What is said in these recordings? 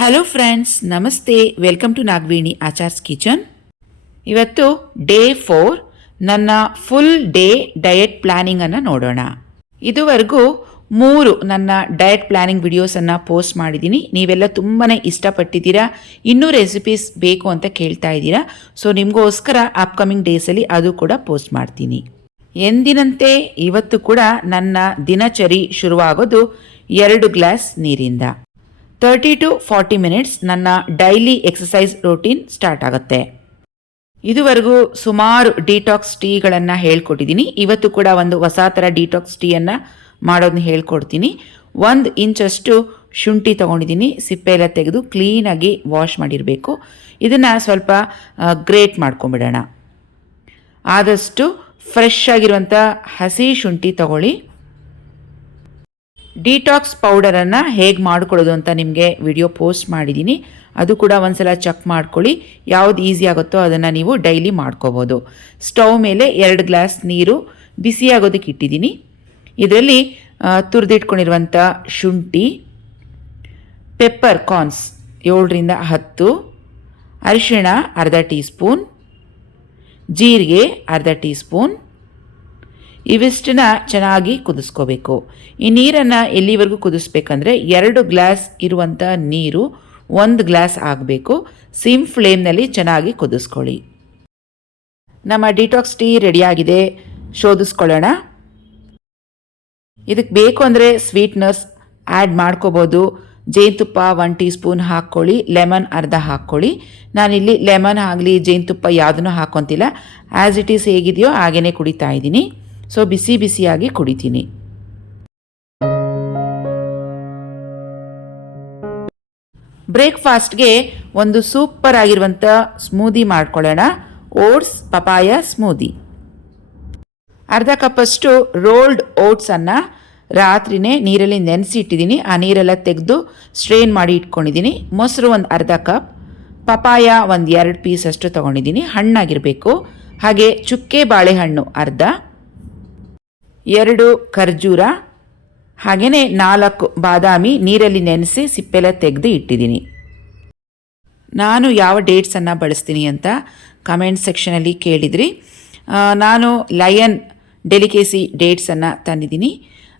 Hello friends, ನಮಸ್ತೆ. Welcome to Nagaveni Achar's kitchen. ಇವತ್ತು day 4 ನನ್ನ ಫುಲ್ ಡೇ ಡಯಟ್ ಪ್ಲಾನಿಂಗನ್ನು ನೋಡೋಣ. ಇದುವರೆಗೂ 3 ನನ್ನ ಡಯಟ್ ಪ್ಲಾನಿಂಗ್ ವಿಡಿಯೋಸನ್ನು ಪೋಸ್ಟ್ ಮಾಡಿದ್ದೀನಿ. ನೀವೆಲ್ಲ ತುಂಬಾ ಇಷ್ಟಪಟ್ಟಿದ್ದೀರಾ. ಇನ್ನೂ ರೆಸಿಪೀಸ್ ಬೇಕು ಅಂತ ಕೇಳ್ತಾ ಇದ್ದೀರಾ. ಸೊ ನಿಮಗೋಸ್ಕರ ಅಪ್ಕಮಿಂಗ್ ಡೇಸಲ್ಲಿ ಅದು ಕೂಡ ಪೋಸ್ಟ್ ಮಾಡ್ತೀನಿ. ಎಂದಿನಂತೆ ಇವತ್ತು ಕೂಡ ನನ್ನ ದಿನಚರಿ ಶುರುವಾಗೋದು 2 ಗ್ಲಾಸ್ ನೀರಿಂದ. 30 to 40 ಮಿನಿಟ್ಸ್ ನನ್ನ ಡೈಲಿ ಎಕ್ಸಸೈಸ್ ರೂಟೀನ್ ಸ್ಟಾರ್ಟ್ ಆಗುತ್ತೆ. ಇದುವರೆಗೂ ಸುಮಾರು ಡಿಟಾಕ್ಸ್ ಟೀಗಳನ್ನು ಹೇಳ್ಕೊಟ್ಟಿದ್ದೀನಿ. ಇವತ್ತು ಕೂಡ ಒಂದು ಹೊಸ ಥರ ಡಿಟಾಕ್ಸ್ ಟೀಯನ್ನು ಮಾಡೋದನ್ನ ಹೇಳ್ಕೊಡ್ತೀನಿ. 1 ಇಂಚಷ್ಟು ಶುಂಠಿ ತೊಗೊಂಡಿದ್ದೀನಿ. ಸಿಪ್ಪೆ ಎಲ್ಲ ತೆಗೆದು ಕ್ಲೀನಾಗಿ ವಾಶ್ ಮಾಡಿರಬೇಕು. ಇದನ್ನು ಸ್ವಲ್ಪ ಗ್ರೇಟ್ ಮಾಡ್ಕೊಂಬಿಡೋಣ. ಆದಷ್ಟು ಫ್ರೆಶ್ ಆಗಿರುವಂಥ ಹಸಿ ಶುಂಠಿ ತಗೊಳ್ಳಿ. ಡಿಟಾಕ್ಸ್ ಪೌಡರನ್ನು ಹೇಗೆ ಮಾಡ್ಕೊಳ್ಳೋದು ಅಂತ ನಿಮಗೆ ವಿಡಿಯೋ ಪೋಸ್ಟ್ ಮಾಡಿದ್ದೀನಿ. ಅದು ಕೂಡ ಒಂದ್ಸಲ ಚೆಕ್ ಮಾಡ್ಕೊಳ್ಳಿ. ಯಾವುದು ಈಸಿ ಆಗುತ್ತೋ ಅದನ್ನು ನೀವು ಡೈಲಿ ಮಾಡ್ಕೋಬೋದು. ಸ್ಟವ್ ಮೇಲೆ 2 ಗ್ಲಾಸ್ ನೀರು ಬಿಸಿಯಾಗೋದಕ್ಕೆ ಇಟ್ಟಿದ್ದೀನಿ. ಇದರಲ್ಲಿ ತುರಿದಿಟ್ಕೊಂಡಿರುವಂಥ ಶುಂಠಿ, ಪೆಪ್ಪರ್ ಕಾರ್ನ್ಸ್ 7ರಿಂದ 10, ಅರಿಶಿಣ ಅರ್ಧ ಟೀ ಸ್ಪೂನ್, ಜೀರಿಗೆ ಅರ್ಧ ಟೀ ಸ್ಪೂನ್, ಇವಿಷ್ಟನ್ನ ಚೆನ್ನಾಗಿ ಕುದಿಸ್ಕೋಬೇಕು. ಈ ನೀರನ್ನು ಎಲ್ಲಿವರೆಗೂ ಕುದಿಸ್ಬೇಕಂದ್ರೆ 2 ಗ್ಲಾಸ್ ಇರುವಂಥ ನೀರು 1 ಗ್ಲಾಸ್ ಆಗಬೇಕು. ಸಿಮ್ ಫ್ಲೇಮ್ನಲ್ಲಿ ಚೆನ್ನಾಗಿ ಕುದಿಸ್ಕೊಳ್ಳಿ. ನಮ್ಮ ಡಿಟಾಕ್ಸ್ ಟೀ ರೆಡಿಯಾಗಿದೆ. ಶೋಧಿಸ್ಕೊಳ್ಳೋಣ. ಇದಕ್ಕೆ ಬೇಕು ಅಂದರೆ ಸ್ವೀಟ್ನರ್ಸ್ ಆ್ಯಡ್ ಮಾಡ್ಕೋಬೋದು. ಜೇನುತುಪ್ಪ 1 ಟೀ ಸ್ಪೂನ್ ಹಾಕ್ಕೊಳ್ಳಿ. ಲೆಮನ್ ಅರ್ಧ ಹಾಕ್ಕೊಳ್ಳಿ. ನಾನಿಲ್ಲಿ ಲೆಮನ್ ಆಗಲಿ ಜೇನುತುಪ್ಪ ಯಾವುದನ್ನು ಹಾಕ್ಕೊತಿಲ್ಲ. ಆ್ಯಸ್ ಇಟ್ ಈಸ್ ಹೇಗಿದೆಯೋ ಹಾಗೇ ಕುಡಿತಾ ಇದ್ದೀನಿ. ಸೊ ಬಿಸಿ ಬಿಸಿಯಾಗಿ ಕುಡಿತೀನಿ. ಬ್ರೇಕ್ಫಾಸ್ಟ್ಗೆ ಒಂದು ಸೂಪರ್ ಆಗಿರುವಂಥ ಸ್ಮೂದಿ ಮಾಡ್ಕೊಳ್ಳೋಣ. Oats papaya smoothie. ಅರ್ಧ ಕಪ್ಪಷ್ಟು ರೋಲ್ಡ್ ಓಟ್ಸನ್ನು ರಾತ್ರಿನೇ ನೀರಲ್ಲಿ ನೆನೆಸಿ ಇಟ್ಟಿದ್ದೀನಿ. ಆ ನೀರೆಲ್ಲ ತೆಗೆದು ಸ್ಟ್ರೇನ್ ಮಾಡಿ ಇಟ್ಕೊಂಡಿದ್ದೀನಿ. ಮೊಸರು ಒಂದು ಅರ್ಧ ಕಪ್, ಪಪಾಯ ಒಂದು 2 ಪೀಸಷ್ಟು ತೊಗೊಂಡಿದ್ದೀನಿ. ಹಣ್ಣಾಗಿರಬೇಕು. ಹಾಗೆ ಚುಕ್ಕೆ ಬಾಳೆಹಣ್ಣು ಅರ್ಧ, 2 ಖರ್ಜೂರ, ಹಾಗೆಯೇ 4 ಬಾದಾಮಿ ನೀರಲ್ಲಿ ನೆನೆಸಿ ಸಿಪ್ಪೆಲ್ಲ ತೆಗೆದು ಇಟ್ಟಿದ್ದೀನಿ. ನಾನು ಯಾವ ಡೇಟ್ಸನ್ನು ಬಳಸ್ತೀನಿ ಅಂತ ಕಮೆಂಟ್ ಸೆಕ್ಷನಲ್ಲಿ ಕೇಳಿದ್ರಿ. ನಾನು ಲಯನ್ ಡೆಲಿಕೇಸಿ ಡೇಟ್ಸನ್ನು ತಂದಿದ್ದೀನಿ.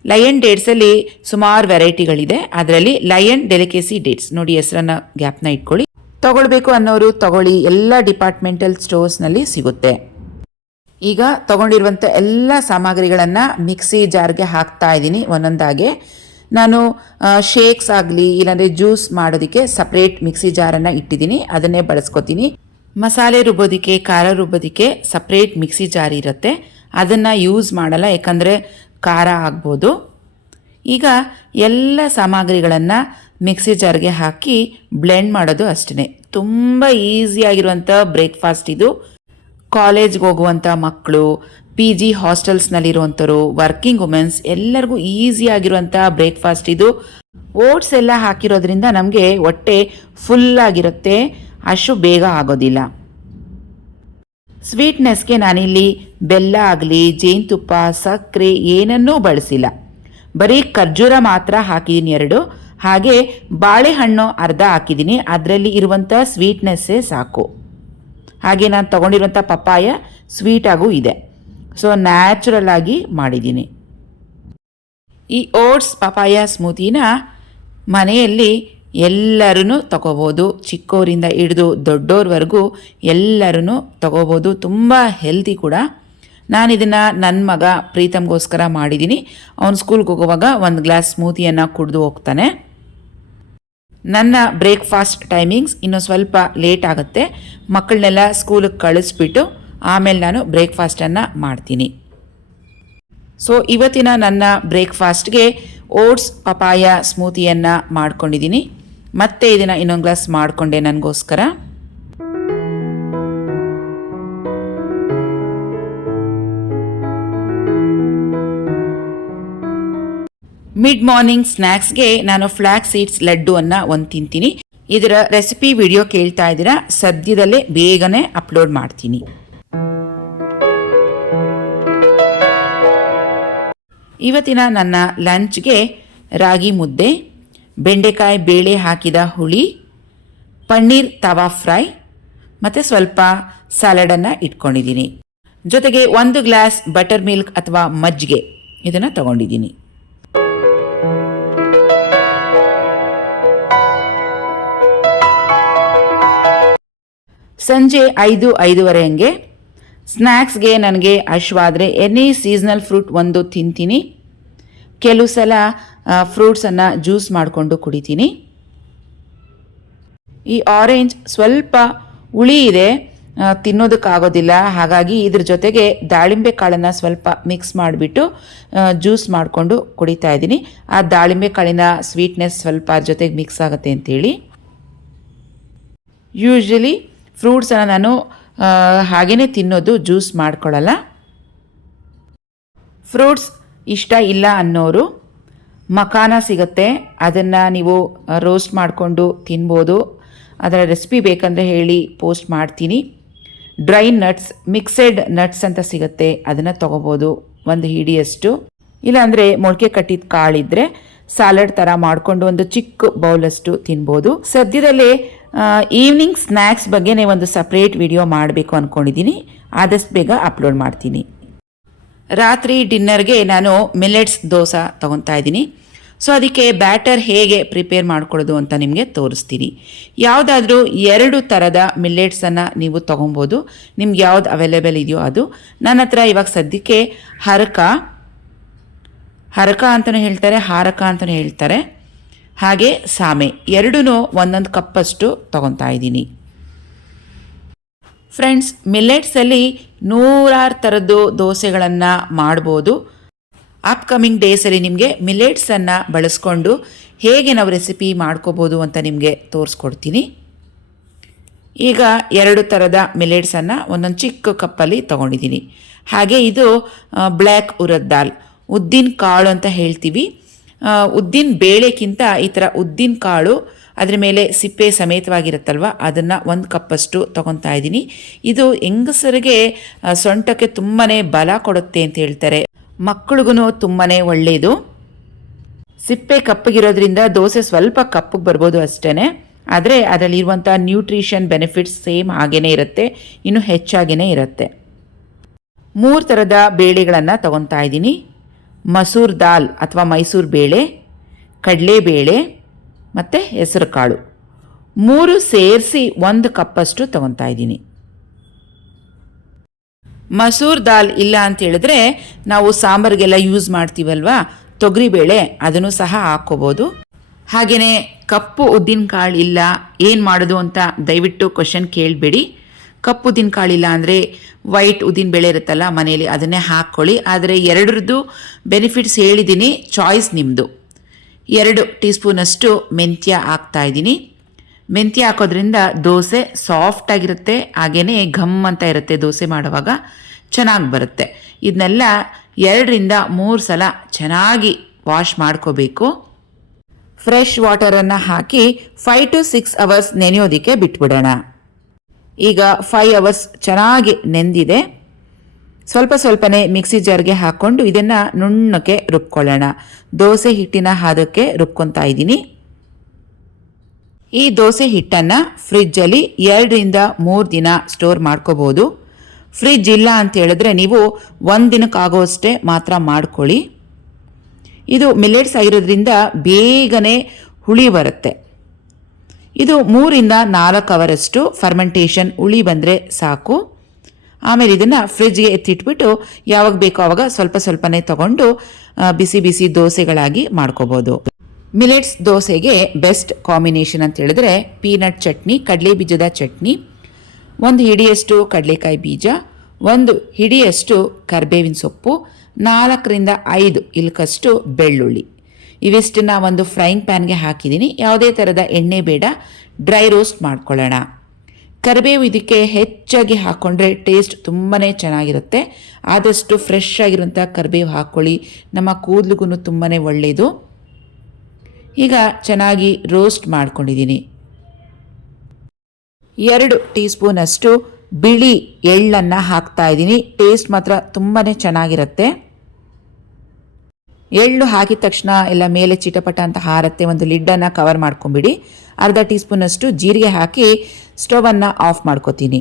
ಲಯನ್ ಡೇಟ್ಸಲ್ಲಿ ಸುಮಾರು ವೆರೈಟಿಗಳಿದೆ. ಅದರಲ್ಲಿ ಲಯನ್ ಡೆಲಿಕೇಸಿ ಡೇಟ್ಸ್ ನೋಡಿ, ಹೆಸರನ್ನು ಗ್ಯಾಪ್ನ ಇಟ್ಕೊಳ್ಳಿ. ತೊಗೊಳ್ಬೇಕು ಅನ್ನೋರು ತೊಗೊಳ್ಳಿ. ಎಲ್ಲ ಡಿಪಾರ್ಟ್ಮೆಂಟಲ್ ಸ್ಟೋರ್ಸ್ನಲ್ಲಿ ಸಿಗುತ್ತೆ. ಈಗ ತೊಗೊಂಡಿರುವಂಥ ಎಲ್ಲ ಸಾಮಗ್ರಿಗಳನ್ನು ಮಿಕ್ಸಿ ಜಾರ್ಗೆ ಹಾಕ್ತಾ ಇದ್ದೀನಿ ಒಂದೊಂದಾಗೆ. ನಾನು ಶೇಕ್ಸ್ ಆಗಲಿ ಇಲ್ಲಾಂದರೆ ಜ್ಯೂಸ್ ಮಾಡೋದಕ್ಕೆ ಸಪ್ರೇಟ್ ಮಿಕ್ಸಿ ಜಾರನ್ನು ಇಟ್ಟಿದ್ದೀನಿ. ಅದನ್ನೇ ಬಳಸ್ಕೊತೀನಿ. ಮಸಾಲೆ ರುಬ್ಬೋದಕ್ಕೆ, ಖಾರ ರುಬ್ಬೋದಕ್ಕೆ ಸಪ್ರೇಟ್ ಮಿಕ್ಸಿ ಜಾರ್ ಇರುತ್ತೆ. ಅದನ್ನು ಯೂಸ್ ಮಾಡಲ್ಲ, ಯಾಕಂದರೆ ಖಾರ ಆಗ್ಬೋದು. ಈಗ ಎಲ್ಲ ಸಾಮಗ್ರಿಗಳನ್ನು ಮಿಕ್ಸಿ ಜಾರ್ಗೆ ಹಾಕಿ ಬ್ಲೆಂಡ್ ಮಾಡೋದು ಅಷ್ಟೇ. ತುಂಬ ಈಸಿಯಾಗಿರುವಂಥ ಬ್ರೇಕ್ಫಾಸ್ಟ್ ಇದು. ಕಾಲೇಜ್ಗೆ ಹೋಗುವಂಥ ಮಕ್ಕಳು, PG ಹಾಸ್ಟೆಲ್ಸ್ನಲ್ಲಿರುವಂಥವ್ರು, ವರ್ಕಿಂಗ್ ವುಮೆನ್ಸ್ ಎಲ್ಲರಿಗೂ ಈಸಿಯಾಗಿರುವಂಥ ಬ್ರೇಕ್ಫಾಸ್ಟ್ ಇದು. ಓಟ್ಸ್ ಎಲ್ಲ ಹಾಕಿರೋದ್ರಿಂದ ನಮಗೆ ಹೊಟ್ಟೆ ಫುಲ್ಲಾಗಿರುತ್ತೆ, ಅಷ್ಟು ಬೇಗ ಆಗೋದಿಲ್ಲ. ಸ್ವೀಟ್ನೆಸ್ಗೆ ನಾನಿಲ್ಲಿ ಬೆಲ್ಲ ಆಗಲಿ ಜೇನುತುಪ್ಪ ಸಕ್ಕರೆ ಏನನ್ನೂ ಬಳಸಿಲ್ಲ. ಬರೀ ಖರ್ಜೂರ ಮಾತ್ರ ಹಾಕಿದ್ದೀನಿ 2. ಹಾಗೆ ಬಾಳೆಹಣ್ಣು ಅರ್ಧ ಹಾಕಿದ್ದೀನಿ. ಅದರಲ್ಲಿ ಇರುವಂಥ ಸ್ವೀಟ್ನೆಸ್ಸೇ ಸಾಕು. ಹಾಗೆ ನಾನು ತೊಗೊಂಡಿರುವಂಥ ಪಪ್ಪಾಯ ಸ್ವೀಟಾಗೂ ಇದೆ. ಸೊ ನ್ಯಾಚುರಲ್ ಆಗಿ ಮಾಡಿದ್ದೀನಿ. ಈ ಓಟ್ಸ್ ಪಪಾಯ ಸ್ಮೂತಿನ ಮನೆಯಲ್ಲಿ ಎಲ್ಲರೂ ತಗೋಬೋದು. ಚಿಕ್ಕವರಿಂದ ಹಿಡಿದು ದೊಡ್ಡೋರ್ವರೆಗೂ ಎಲ್ಲರೂ ತಗೋಬೋದು. ತುಂಬ ಹೆಲ್ತಿ ಕೂಡ. ನಾನು ಇದನ್ನು ನನ್ನ ಮಗ ಪ್ರೀತಮ್ಗೋಸ್ಕರ ಮಾಡಿದ್ದೀನಿ. ಅವನು ಸ್ಕೂಲ್ಗೆ ಹೋಗುವಾಗ 1 ಗ್ಲಾಸ್ ಸ್ಮೂತಿಯನ್ನು ಕುಡಿದು ಹೋಗ್ತಾನೆ. ನನ್ನ ಬ್ರೇಕ್ಫಾಸ್ಟ್ ಟೈಮಿಂಗ್ಸ್ ಇನ್ನೂ ಸ್ವಲ್ಪ ಲೇಟ್ ಆಗುತ್ತೆ. ಮಕ್ಕಳನ್ನೆಲ್ಲ ಸ್ಕೂಲಿಗೆ ಕಳಿಸ್ಬಿಟ್ಟು ಆಮೇಲೆ ನಾನು ಬ್ರೇಕ್ಫಾಸ್ಟನ್ನು ಮಾಡ್ತೀನಿ. ಸೊ ಇವತ್ತಿನ ನನ್ನ ಬ್ರೇಕ್ಫಾಸ್ಟ್ಗೆ ಓಟ್ಸ್ ಪಪಾಯ ಸ್ಮೂತಿಯನ್ನು ಮಾಡ್ಕೊಂಡಿದ್ದೀನಿ. ಮತ್ತೆ ಇದನ್ನು ಇನ್ನೊಂದು ಗ್ಲಾಸ್ ಮಾಡಿಕೊಂಡೆ ನನಗೋಸ್ಕರ. ಮಿಡ್ ಮಾರ್ನಿಂಗ್ ಸ್ನ್ಯಾಕ್ಸ್ಗೆ ನಾನು ಫ್ಲ್ಯಾಕ್ಸ್ ಸೀಡ್ಸ್ ಲಡ್ಡುವನ್ನು ಒಂದು ತಿಂತೀನಿ. ಇದರ ರೆಸಿಪಿ ವಿಡಿಯೋ ಕೇಳ್ತಾ ಇದ್ದೀರಾ, ಸದ್ಯದಲ್ಲೇ ಬೇಗನೆ ಅಪ್ಲೋಡ್ ಮಾಡ್ತೀನಿ. ಇವತ್ತಿನ ನನ್ನ ಲಂಚ್ಗೆ ರಾಗಿ ಮುದ್ದೆ, ಬೆಂಡೆಕಾಯಿ ಬೇಳೆ ಹಾಕಿದ ಹುಳಿ, ಪನ್ನೀರ್ ತವಾ ಫ್ರೈ ಮತ್ತು ಸ್ವಲ್ಪ ಸಲಾಡನ್ನು ಇಟ್ಕೊಂಡಿದ್ದೀನಿ. ಜೊತೆಗೆ 1 ಗ್ಲಾಸ್ ಬಟರ್ ಮಿಲ್ಕ್ ಅಥವಾ ಮಜ್ಜಿಗೆ ಇದನ್ನು ತಗೊಂಡಿದ್ದೀನಿ. ಸಂಜೆ 5-5:30 ಹಂಗೆ ಸ್ನ್ಯಾಕ್ಸ್ಗೆ ನನಗೆ ಹಶ್ವಾದರೆ ಎನಿ ಸೀಸ್ನಲ್ ಫ್ರೂಟ್ ಒಂದು ತಿಂತೀನಿ. ಕೆಲವು ಸಲ ಫ್ರೂಟ್ಸನ್ನು ಜ್ಯೂಸ್ ಮಾಡಿಕೊಂಡು ಕುಡಿತೀನಿ. ಈ ಆರೆಂಜ್ ಸ್ವಲ್ಪ ಹುಳಿ ಇದೆ, ತಿನ್ನೋದಕ್ಕಾಗೋದಿಲ್ಲ. ಹಾಗಾಗಿ ಇದ್ರ ಜೊತೆಗೆ ದಾಳಿಂಬೆ ಕಾಳನ್ನು ಸ್ವಲ್ಪ ಮಿಕ್ಸ್ ಮಾಡಿಬಿಟ್ಟು ಜ್ಯೂಸ್ ಮಾಡಿಕೊಂಡು ಕುಡಿತಾ ಇದ್ದೀನಿ. ಆ ದಾಳಿಂಬೆ ಕಾಳಿನ ಸ್ವೀಟ್ನೆಸ್ ಸ್ವಲ್ಪ ಜೊತೆಗೆ ಮಿಕ್ಸ್ ಆಗುತ್ತೆ ಅಂತೇಳಿ. ಯೂಶ್ವಲಿ ಫ್ರೂಟ್ಸನ್ನು ನಾನು ಹಾಗೇ ತಿನ್ನೋದು, ಜ್ಯೂಸ್ ಮಾಡ್ಕೊಳ್ಳಲ್ಲ. ಫ್ರೂಟ್ಸ್ ಇಷ್ಟ ಇಲ್ಲ ಅನ್ನೋರು ಮಖಾನ ಸಿಗುತ್ತೆ, ಅದನ್ನು ನೀವು ರೋಸ್ಟ್ ಮಾಡಿಕೊಂಡು ತಿನ್ಬೋದು. ಅದರ ರೆಸಿಪಿ ಬೇಕಂದರೆ ಹೇಳಿ ಪೋಸ್ಟ್ ಮಾಡ್ತೀನಿ. ಡ್ರೈ ನಟ್ಸ್, ಮಿಕ್ಸೆಡ್ ನಟ್ಸ್ ಅಂತ ಸಿಗುತ್ತೆ, ಅದನ್ನು ತೊಗೋಬೋದು 1 ಹಿಡಿಯಷ್ಟು. ಇಲ್ಲಾಂದರೆ ಮೊಳಕೆ ಕಟ್ಟಿದ ಕಾಳಿದ್ರೆ ಸಾಲಡ್ ಥರ ಮಾಡಿಕೊಂಡು ಒಂದು ಚಿಕ್ಕ ಬೌಲಷ್ಟು ತಿನ್ಬೋದು. ಸದ್ಯದಲ್ಲೇ ಈವ್ನಿಂಗ್ ಸ್ನ್ಯಾಕ್ಸ್ ಬಗ್ಗೆನೇ ಒಂದು ಸಪ್ರೇಟ್ ವಿಡಿಯೋ ಮಾಡಬೇಕು ಅಂದ್ಕೊಂಡಿದ್ದೀನಿ. ಆದಷ್ಟು ಬೇಗ ಅಪ್ಲೋಡ್ ಮಾಡ್ತೀನಿ. ರಾತ್ರಿ ಡಿನ್ನರ್ಗೆ ನಾನು ಮಿಲೆಟ್ಸ್ ದೋಸೆ ತೊಗೊತಾ ಇದ್ದೀನಿ. ಸೊ ಅದಕ್ಕೆ ಬ್ಯಾಟರ್ ಹೇಗೆ ಪ್ರಿಪೇರ್ ಮಾಡ್ಕೊಳ್ಳೋದು ಅಂತ ನಿಮಗೆ ತೋರಿಸ್ತೀನಿ. ಯಾವುದಾದ್ರೂ 2 ಥರದ ಮಿಲ್ಲೆಟ್ಸನ್ನು ನೀವು ತೊಗೊಬೋದು, ನಿಮ್ಗೆ ಯಾವ್ದು ಅವೈಲೇಬಲ್ ಇದೆಯೋ ಅದು. ನನ್ನ ಹತ್ರ ಇವಾಗ ಸದ್ಯಕ್ಕೆ ಹರಕ ಅಂತಲೂ ಹೇಳ್ತಾರೆ, ಹಾರಕ ಅಂತಲೂ ಹೇಳ್ತಾರೆ, ಹಾಗೆ ಸಾಮೆ, ಎರಡೂ 1 ಕಪ್ಪಷ್ಟು ತೊಗೊತಾ ಇದ್ದೀನಿ. ಫ್ರೆಂಡ್ಸ್, ಮಿಲ್ಲೆಟ್ಸಲ್ಲಿ 100 ಥರದ್ದು ದೋಸೆಗಳನ್ನು ಮಾಡ್ಬೋದು. ಅಪ್ಕಮಿಂಗ್ ಡೇಸಲ್ಲಿ ನಿಮಗೆ ಮಿಲ್ಲೆಟ್ಸನ್ನು ಬಳಸ್ಕೊಂಡು ಹೇಗೆ ನಾವು ರೆಸಿಪಿ ಮಾಡ್ಕೋಬೋದು ಅಂತ ನಿಮಗೆ ತೋರಿಸ್ಕೊಡ್ತೀನಿ. ಈಗ 2 ಥರದ ಮಿಲ್ಲೆಟ್ಸನ್ನು ಒಂದೊಂದು ಚಿಕ್ಕ ಕಪ್ಪಲ್ಲಿ ತೊಗೊಂಡಿದ್ದೀನಿ. ಹಾಗೆ ಇದು ಬ್ಲ್ಯಾಕ್ ಉರದ್ ದಾಲ್, ಉದ್ದಿನ ಕಾಳು ಅಂತ ಹೇಳ್ತೀವಿ. ಉದ್ದಿನ ಬೇಳೆಕ್ಕಿಂತ ಈ ಥರ ಉದ್ದಿನ ಕಾಳು ಅದರ ಮೇಲೆ ಸಿಪ್ಪೆ ಸಮೇತವಾಗಿರುತ್ತಲ್ವ, ಅದನ್ನು 1 ಕಪ್ಪಷ್ಟು ತೊಗೊತಾ ಇದ್ದೀನಿ. ಇದು ಹೆಂಗಸರಿಗೆ ಸೊಂಟಕ್ಕೆ ತುಂಬಾ ಬಲ ಕೊಡುತ್ತೆ ಅಂತ ಹೇಳ್ತಾರೆ, ಮಕ್ಕಳಿಗೂ ತುಂಬಾ ಒಳ್ಳೆಯದು. ಸಿಪ್ಪೆ ಕಪ್ಪಗಿರೋದ್ರಿಂದ ದೋಸೆ ಸ್ವಲ್ಪ ಕಪ್ಪಗೆ ಬರ್ಬೋದು ಅಷ್ಟೇ, ಆದರೆ ಅದರಲ್ಲಿರುವಂಥ ನ್ಯೂಟ್ರಿಷನ್ ಬೆನಿಫಿಟ್ಸ್ ಸೇಮ್ ಹಾಗೇ ಇರುತ್ತೆ, ಇನ್ನೂ ಹೆಚ್ಚಾಗೇ ಇರುತ್ತೆ. 3 ಥರದ ಬೇಳೆಗಳನ್ನು ತೊಗೊತಾ ಇದ್ದೀನಿ. ಮಸೂರ್ ದಾಲ್ ಅಥವಾ ಮೈಸೂರು ಬೇಳೆ, ಕಡಲೆಬೇಳೆ ಮತ್ತು ಹೆಸರು ಕಾಳು 3 ಸೇರಿಸಿ 1 ಕಪ್ಪಷ್ಟು ತೊಗೊತಾ ಇದ್ದೀನಿ. ಮಸೂರ್ ದಾಲ್ ಇಲ್ಲ ಅಂತ ಹೇಳಿದ್ರೆ ನಾವು ಸಾಂಬಾರಿಗೆಲ್ಲ ಯೂಸ್ ಮಾಡ್ತೀವಲ್ವ, ತೊಗರಿಬೇಳೆ, ಅದನ್ನು ಸಹ ಹಾಕ್ಕೋಬೋದು. ಹಾಗೆಯೇ ಕಪ್ಪು ಉದ್ದಿನ ಕಾಳು ಇಲ್ಲ, ಏನು ಮಾಡೋದು ಅಂತ ದಯವಿಟ್ಟು ಕ್ವಶನ್ ಕೇಳಬೇಡಿ. ಕಪ್ಪು ಉದ್ದಿನ ಕಾಳಿಲ್ಲ ಅಂದರೆ ವೈಟ್ ಉದ್ದಿನ ಬೇಳೆ ಇರುತ್ತಲ್ಲ ಮನೆಯಲ್ಲಿ, ಅದನ್ನೇ ಹಾಕ್ಕೊಳ್ಳಿ. ಆದರೆ 2ರದ್ದು ಬೆನಿಫಿಟ್ಸ್ ಹೇಳಿದ್ದೀನಿ, ಚಾಯ್ಸ್ ನಿಮ್ಮದು. 2 ಟೀ ಸ್ಪೂನಷ್ಟು ಮೆಂತ್ಯ ಹಾಕ್ತಾಯಿದ್ದೀನಿ. ಮೆಂತ್ಯ ಹಾಕೋದ್ರಿಂದ ದೋಸೆ ಸಾಫ್ಟಾಗಿರುತ್ತೆ, ಹಾಗೆಯೇ ಘಮ್ ಅಂತ ಇರುತ್ತೆ, ದೋಸೆ ಮಾಡುವಾಗ ಚೆನ್ನಾಗಿ ಬರುತ್ತೆ. ಇದನ್ನೆಲ್ಲ 2-3 ಸಲ ಚೆನ್ನಾಗಿ ವಾಶ್ ಮಾಡ್ಕೋಬೇಕು. ಫ್ರೆಶ್ ವಾಟರನ್ನು ಹಾಕಿ 5 to 6 ಅವರ್ಸ್ ನೆನೆಯೋದಕ್ಕೆ ಬಿಟ್ಬಿಡೋಣ. ಈಗ 5 ಅವರ್ಸ್ ಚೆನ್ನಾಗಿ ನೆಂದಿದೆ. ಸ್ವಲ್ಪನೇ ಮಿಕ್ಸಿ ಜಾರ್ಗೆ ಹಾಕ್ಕೊಂಡು ಇದನ್ನು ನುಣ್ಣಕ್ಕೆ ರುಬ್ಕೊಳ್ಳೋಣ. ದೋಸೆ ಹಿಟ್ಟಿನ ಹದಕ್ಕೆ ರುಬ್ಕೊತಾ ಇದ್ದೀನಿ. ಈ ದೋಸೆ ಹಿಟ್ಟನ್ನು ಫ್ರಿಜ್ಜಲ್ಲಿ 2-3 ದಿನ ಸ್ಟೋರ್ ಮಾಡ್ಕೋಬೋದು. ಫ್ರಿಜ್ ಇಲ್ಲ ಅಂತ ಹೇಳಿದ್ರೆ ನೀವು 1 ದಿನಕ್ಕಾಗೋಷ್ಟೇ ಮಾತ್ರ ಮಾಡ್ಕೊಳ್ಳಿ. ಇದು ಮಿಲ್ಲೆಟ್ಸ್ ಆಗಿರೋದ್ರಿಂದ ಬೇಗನೆ ಹುಳಿ ಬರುತ್ತೆ. ಇದು 3-4 ಅವರಷ್ಟು ಫರ್ಮೆಂಟೇಷನ್ ಹುಳಿ ಬಂದರೆ ಸಾಕು. ಆಮೇಲೆ ಇದನ್ನು ಫ್ರಿಜ್ಗೆ ಎತ್ತಿಟ್ಬಿಟ್ಟು ಯಾವಾಗ ಬೇಕೋ ಆವಾಗ ಸ್ವಲ್ಪನೇ ತೊಗೊಂಡು ಬಿಸಿ ದೋಸೆಗಳಾಗಿ ಮಾಡ್ಕೋಬೋದು. ಮಿಲೆಟ್ಸ್ ದೋಸೆಗೆ ಬೆಸ್ಟ್ ಕಾಂಬಿನೇಷನ್ ಅಂತ ಹೇಳಿದ್ರೆ ಪೀನಟ್ ಚಟ್ನಿ, ಕಡಲೆ ಬೀಜದ ಚಟ್ನಿ, 1 ಹಿಡಿಯಷ್ಟು ಕಡಲೆಕಾಯಿ ಬೀಜ, 1 ಹಿಡಿಯಷ್ಟು ಕರಿಬೇವಿನ ಸೊಪ್ಪು, 4-5 ಇಲ್ಕಷ್ಟು ಬೆಳ್ಳುಳ್ಳಿ. ಇವಿಷ್ಟನ್ನು ಒಂದು ಫ್ರೈಯಿಂಗ್ ಪ್ಯಾನ್ಗೆ ಹಾಕಿದ್ದೀನಿ. ಯಾವುದೇ ಥರದ ಎಣ್ಣೆ ಬೇಡ, ಡ್ರೈ ರೋಸ್ಟ್ ಮಾಡ್ಕೊಳ್ಳೋಣ. ಕರಿಬೇವು ಇದಕ್ಕೆ ಹೆಚ್ಚಾಗಿ ಹಾಕ್ಕೊಂಡ್ರೆ ಟೇಸ್ಟ್ ತುಂಬಾ ಚೆನ್ನಾಗಿರುತ್ತೆ. ಆದಷ್ಟು ಫ್ರೆಶ್ ಆಗಿರುವಂಥ ಕರಿಬೇವು ಹಾಕ್ಕೊಳ್ಳಿ, ನಮ್ಮ ಕೂದಲಿಗೂ ತುಂಬಾ ಒಳ್ಳೆಯದು. ಈಗ ಚೆನ್ನಾಗಿ ರೋಸ್ಟ್ ಮಾಡ್ಕೊಂಡಿದ್ದೀನಿ. 2 ಟೀ ಸ್ಪೂನಷ್ಟು ಬಿಳಿ ಎಳ್ಳನ್ನು ಹಾಕ್ತಾ ಇದ್ದೀನಿ. ಟೇಸ್ಟ್ ಮಾತ್ರ ತುಂಬಾ ಚೆನ್ನಾಗಿರುತ್ತೆ. ಎಳ್ಳು ಹಾಕಿದ ತಕ್ಷಣ ಎಲ್ಲ ಮೇಲೆ ಚಿಟಪಟ ಅಂತ ಹಾರತ್ತೆ. ಒಂದು ಲಿಡ್ಡನ್ನು ಕವರ್ ಮಾಡ್ಕೊಂಬಿಡಿ. ಅರ್ಧ ಟೀ ಸ್ಪೂನಷ್ಟು ಜೀರಿಗೆ ಹಾಕಿ ಸ್ಟವನ್ನು ಆಫ್ ಮಾಡ್ಕೋತೀನಿ.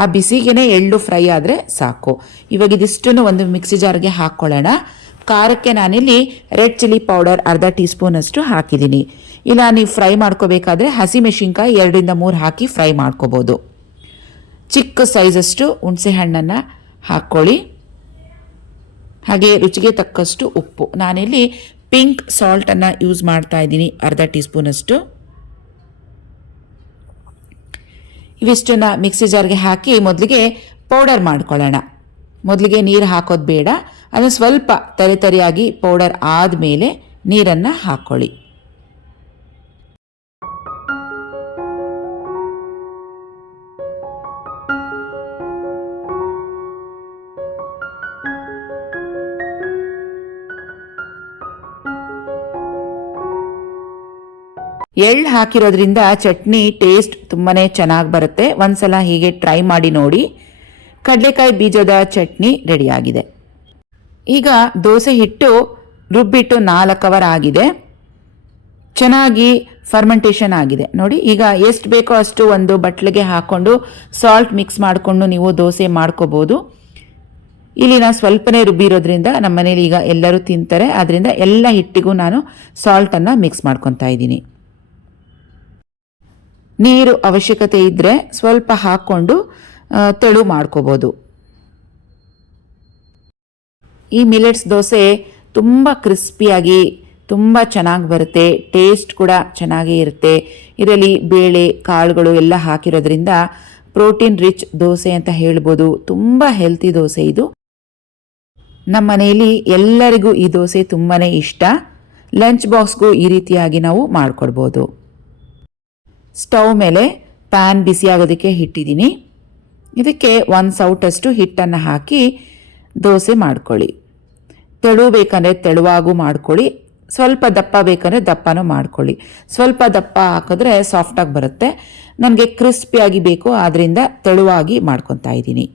ಆ ಬಿಸಿಗೆ ಎಳ್ಳು ಫ್ರೈ ಆದರೆ ಸಾಕು. ಇವಾಗ ಇದಿಷ್ಟನ್ನು ಒಂದು ಮಿಕ್ಸಿ ಜಾರ್ಗೆ ಹಾಕ್ಕೊಳ್ಳೋಣ. ಖಾರಕ್ಕೆ ನಾನಿಲ್ಲಿ ರೆಡ್ ಚಿಲ್ಲಿ ಪೌಡರ್ ಅರ್ಧ ಟೀ ಸ್ಪೂನಷ್ಟು ಹಾಕಿದ್ದೀನಿ. ಇಲ್ಲ ನೀವು ಫ್ರೈ ಮಾಡ್ಕೋಬೇಕಾದ್ರೆ ಹಸಿಮೆಣಸಿನ್ಕಾಯಿ 2-3 ಹಾಕಿ ಫ್ರೈ ಮಾಡ್ಕೋಬೋದು. ಚಿಕ್ಕ ಸೈಜಷ್ಟು ಹುಣಸೆ ಹಣ್ಣನ್ನು ಹಾಕ್ಕೊಳ್ಳಿ. ಹಾಗೆ ರುಚಿಗೆ ತಕ್ಕಷ್ಟು ಉಪ್ಪು. ನಾನಿಲ್ಲಿ ಪಿಂಕ್ ಸಾಲ್ಟನ್ನು ಯೂಸ್ ಮಾಡ್ತಾ ಇದ್ದೀನಿ, ಅರ್ಧ ಟೀ ಸ್ಪೂನಷ್ಟು. ಇವಿಷ್ಟನ್ನು ಮಿಕ್ಸಿ ಜಾರ್ಗೆ ಹಾಕಿ ಮೊದಲಿಗೆ ಪೌಡರ್ ಮಾಡ್ಕೊಳ್ಳೋಣ. ಮೊದಲಿಗೆ ನೀರು ಹಾಕೋದು ಬೇಡ, ಅದನ್ನು ಸ್ವಲ್ಪ ತರಿಯಾಗಿ ಪೌಡರ್ ಆದಮೇಲೆ ನೀರನ್ನು ಹಾಕ್ಕೊಳ್ಳಿ. ಎಳ್ಳು ಹಾಕಿರೋದ್ರಿಂದ ಚಟ್ನಿ ಟೇಸ್ಟ್ ತುಂಬಾ ಚೆನ್ನಾಗಿ ಬರುತ್ತೆ. ಒಂದ್ಸಲ ಹೀಗೆ ಟ್ರೈ ಮಾಡಿ ನೋಡಿ. ಕಡಲೆಕಾಯಿ ಬೀಜದ ಚಟ್ನಿ ರೆಡಿಯಾಗಿದೆ. ಈಗ ದೋಸೆ ಹಿಟ್ಟು ರುಬ್ಬಿಟ್ಟು 4 ಅವರ್ ಆಗಿದೆ. ಚೆನ್ನಾಗಿ ಫರ್ಮೆಂಟೇಷನ್ ಆಗಿದೆ ನೋಡಿ. ಈಗ ಎಷ್ಟು ಬೇಕೋ ಅಷ್ಟು ಒಂದು ಬಟ್ಲಿಗೆ ಹಾಕ್ಕೊಂಡು ಸಾಲ್ಟ್ ಮಿಕ್ಸ್ ಮಾಡಿಕೊಂಡು ನೀವು ದೋಸೆ ಮಾಡ್ಕೋಬೋದು. ಇಲ್ಲಿ ನಾನು ಸ್ವಲ್ಪನೇ ರುಬ್ಬಿರೋದ್ರಿಂದ ನಮ್ಮ ಮನೇಲಿ ಈಗ ಎಲ್ಲರೂ ತಿಂತಾರೆ. ಆದ್ದರಿಂದ ಎಲ್ಲ ಹಿಟ್ಟಿಗೂ ನಾನು ಸಾಲ್ಟನ್ನು ಮಿಕ್ಸ್ ಮಾಡ್ಕೊತಾ ಇದ್ದೀನಿ. ನೀರು ಅವಶ್ಯಕತೆ ಇದ್ದರೆ ಸ್ವಲ್ಪ ಹಾಕ್ಕೊಂಡು ತೆಳು ಮಾಡ್ಕೋಬೋದು. ಈ ಮಿಲೆಟ್ಸ್ ದೋಸೆ ತುಂಬ ಕ್ರಿಸ್ಪಿಯಾಗಿ ತುಂಬ ಚೆನ್ನಾಗಿ ಬರುತ್ತೆ. ಟೇಸ್ಟ್ ಕೂಡ ಚೆನ್ನಾಗೇ ಇರುತ್ತೆ. ಇದರಲ್ಲಿ ಬೇಳೆ ಕಾಳುಗಳು ಎಲ್ಲ ಹಾಕಿರೋದ್ರಿಂದ ಪ್ರೋಟೀನ್ ರಿಚ್ ದೋಸೆ ಅಂತ ಹೇಳ್ಬೋದು. ತುಂಬ ಹೆಲ್ತಿ ದೋಸೆ ಇದು. ನಮ್ಮ ಮನೆಯಲ್ಲಿ ಎಲ್ಲರಿಗೂ ಈ ದೋಸೆ ತುಂಬಾ ಇಷ್ಟ. ಲಂಚ್ ಬಾಕ್ಸ್ಗೂ ಈ ರೀತಿಯಾಗಿ ನಾವು ಮಾಡಿಕೊಡ್ಬೋದು. ಸ್ಟವ್ ಮೇಲೆ ಪ್ಯಾನ್ ಬಿಸಿಯಾಗೋದಕ್ಕೆ ಇಟ್ಟಿದ್ದೀನಿ. ಇದಕ್ಕೆ 1 ಸೌಟಷ್ಟು ಹಿಟ್ಟನ್ನು ಹಾಕಿ ದೋಸೆ ಮಾಡ್ಕೊಳ್ಳಿ. ತೆಳು ಬೇಕಂದರೆ ತೆಳುವಾಗೂ ಮಾಡ್ಕೊಳ್ಳಿ, ಸ್ವಲ್ಪ ದಪ್ಪ ಬೇಕಂದರೆ ದಪ್ಪನೂ ಮಾಡ್ಕೊಳ್ಳಿ. ಸ್ವಲ್ಪ ದಪ್ಪ ಹಾಕಿದ್ರೆ ಸಾಫ್ಟಾಗಿ ಬರುತ್ತೆ. ನನಗೆ ಕ್ರಿಸ್ಪಿಯಾಗಿ ಬೇಕು, ಆದ್ದರಿಂದ ತೆಳುವಾಗಿ ಮಾಡ್ಕೊತಾ ಇದ್ದೀನಿ.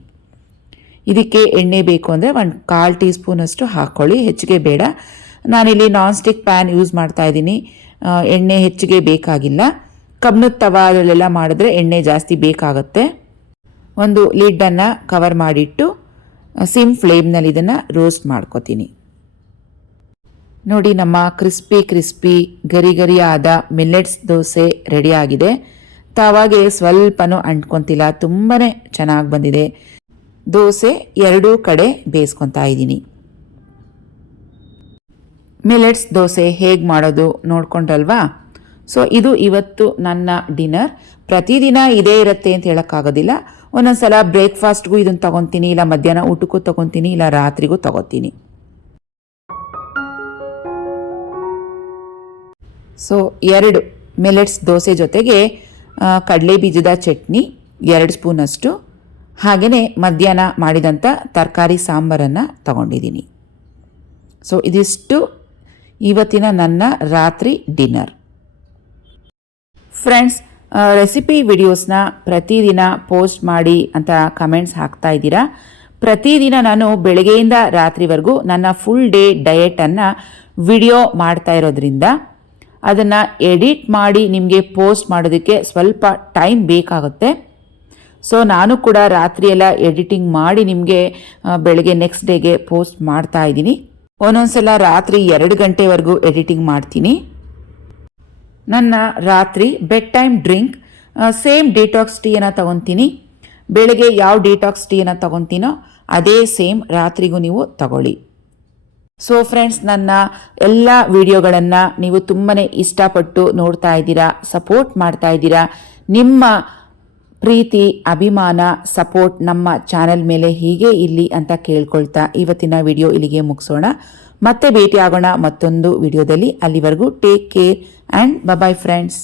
ಇದಕ್ಕೆ ಎಣ್ಣೆ ಬೇಕು ಅಂದರೆ 1/4 ಟೀ ಸ್ಪೂನಷ್ಟು ಹಾಕ್ಕೊಳ್ಳಿ, ಹೆಚ್ಚಿಗೆ ಬೇಡ. ನಾನಿಲ್ಲಿ ನಾನ್ ಸ್ಟಿಕ್ ಪ್ಯಾನ್ ಯೂಸ್ ಮಾಡ್ತಾ ಇದ್ದೀನಿ. ಎಣ್ಣೆ ಹೆಚ್ಚಿಗೆ ಬೇಕಾಗಿಲ್ಲ. ಕಬ್ಬಿಣದ ತವಾದಲ್ಲೆಲ್ಲ ಮಾಡಿದ್ರೆ ಎಣ್ಣೆ ಜಾಸ್ತಿ ಬೇಕಾಗುತ್ತೆ. ಒಂದು ಲಿಡ್ಡನ್ನು ಕವರ್ ಮಾಡಿಟ್ಟು ಸಿಮ್ ಫ್ಲೇಮ್ನಲ್ಲಿ ಇದನ್ನು ರೋಸ್ಟ್ ಮಾಡ್ಕೋತೀನಿ. ನೋಡಿ, ನಮ್ಮ ಕ್ರಿಸ್ಪಿ ಗರಿ ಮಿಲ್ಲೆಟ್ಸ್ ದೋಸೆ ರೆಡಿಯಾಗಿದೆ. ತವಾಗೆ ಸ್ವಲ್ಪನೂ ಅಂಟ್ಕೊತಿಲ್ಲ, ತುಂಬಾ ಚೆನ್ನಾಗಿ ಬಂದಿದೆ. ದೋಸೆ ಎರಡೂ ಕಡೆ ಬೇಯಿಸ್ಕೊತಾ ಇದ್ದೀನಿ. ಮಿಲ್ಲೆಟ್ಸ್ ದೋಸೆ ಹೇಗೆ ಮಾಡೋದು ನೋಡ್ಕೊಂಡಲ್ವಾ? ಸೊ ಇದು ಇವತ್ತು ನನ್ನ ಡಿನ್ನರ್. ಪ್ರತಿದಿನ ಇದೇ ಇರುತ್ತೆ ಅಂತ ಹೇಳೋಕ್ಕಾಗೋದಿಲ್ಲ. ಒಂದೊಂದ್ಸಲ ಬ್ರೇಕ್ಫಾಸ್ಟ್ಗೂ ಇದನ್ನು ತೊಗೊತೀನಿ, ಇಲ್ಲ ಮಧ್ಯಾಹ್ನ ಊಟಕ್ಕೂ ತೊಗೊತೀನಿ, ಇಲ್ಲ ರಾತ್ರಿಗೂ ತೊಗೋತೀನಿ. ಸೊ 2 ಮಿಲೆಟ್ಸ್ ದೋಸೆ ಜೊತೆಗೆ ಕಡಲೆ ಬೀಜದ ಚಟ್ನಿ 2 ಸ್ಪೂನಷ್ಟು, ಹಾಗೆಯೇ ಮಧ್ಯಾಹ್ನ ಮಾಡಿದಂಥ ತರಕಾರಿ ಸಾಂಬಾರನ್ನು ತಗೊಂಡಿದ್ದೀನಿ. ಸೊ ಇದಿಷ್ಟು ಇವತ್ತಿನ ನನ್ನ ರಾತ್ರಿ ಡಿನ್ನರ್. ಫ್ರೆಂಡ್ಸ್, ರೆಸಿಪಿ ವಿಡಿಯೋಸ್ನ ಪ್ರತಿದಿನ ಪೋಸ್ಟ್ ಮಾಡಿ ಅಂತ ಕಮೆಂಟ್ಸ್ ಹಾಕ್ತಾ ಇದ್ದೀರಾ. ಪ್ರತಿದಿನ ನಾನು ಬೆಳಗ್ಗೆಯಿಂದ ರಾತ್ರಿವರೆಗೂ ನನ್ನ ಫುಲ್ ಡೇ ಡಯೆಟನ್ನು ವಿಡಿಯೋ ಮಾಡ್ತಾ ಇರೋದ್ರಿಂದ ಅದನ್ನು ಎಡಿಟ್ ಮಾಡಿ ನಿಮಗೆ ಪೋಸ್ಟ್ ಮಾಡೋದಕ್ಕೆ ಸ್ವಲ್ಪ ಟೈಮ್ ಬೇಕಾಗುತ್ತೆ. ಸೊ ನಾನು ಕೂಡ ರಾತ್ರಿಯೆಲ್ಲ ಎಡಿಟಿಂಗ್ ಮಾಡಿ ನಿಮಗೆ ಬೆಳಗ್ಗೆ ನೆಕ್ಸ್ಟ್ ಡೇಗೆ ಪೋಸ್ಟ್ ಮಾಡ್ತಾ ಇದ್ದೀನಿ. ಒಂದೊಂದ್ಸಲ ರಾತ್ರಿ 2 ಗಂಟೆವರೆಗೂ ಎಡಿಟಿಂಗ್ ಮಾಡ್ತೀನಿ. ನನ್ನ ರಾತ್ರಿ bed time drink same detox ಟೀಯನ್ನು ತಗೊತೀನಿ. ಬೆಳಗ್ಗೆ ಯಾವ ಡಿಟಾಕ್ಸ್ ಟೀಯನ್ನು ತಗೊತೀನೋ ಅದೇ ಸೇಮ್ ರಾತ್ರಿಗೂ ನೀವು ತಗೊಳ್ಳಿ. ಸೊ ಫ್ರೆಂಡ್ಸ್, ನನ್ನ ಎಲ್ಲ ವಿಡಿಯೋಗಳನ್ನು ನೀವು ತುಂಬಾ ಇಷ್ಟಪಟ್ಟು ನೋಡ್ತಾ ಇದ್ದೀರಾ, ಸಪೋರ್ಟ್ ಮಾಡ್ತಾ ಇದ್ದೀರಾ. ನಿಮ್ಮ ಪ್ರೀತಿ, ಅಭಿಮಾನ, ಸಪೋರ್ಟ್ ನಮ್ಮ ಚಾನೆಲ್ ಮೇಲೆ ಹೀಗೆ ಇರಲಿ ಅಂತ ಕೇಳ್ಕೊಳ್ತಾ ಇವತ್ತಿನ ವಿಡಿಯೋ ಇಲ್ಲಿಗೆ ಮುಗಿಸೋಣ. ಮತ್ತೆ ಭೇಟಿ ಆಗೋಣ ಮತ್ತೊಂದು ವಿಡಿಯೋದಲ್ಲಿ. ಅಲ್ಲಿವರೆಗೂ take care and bye friends.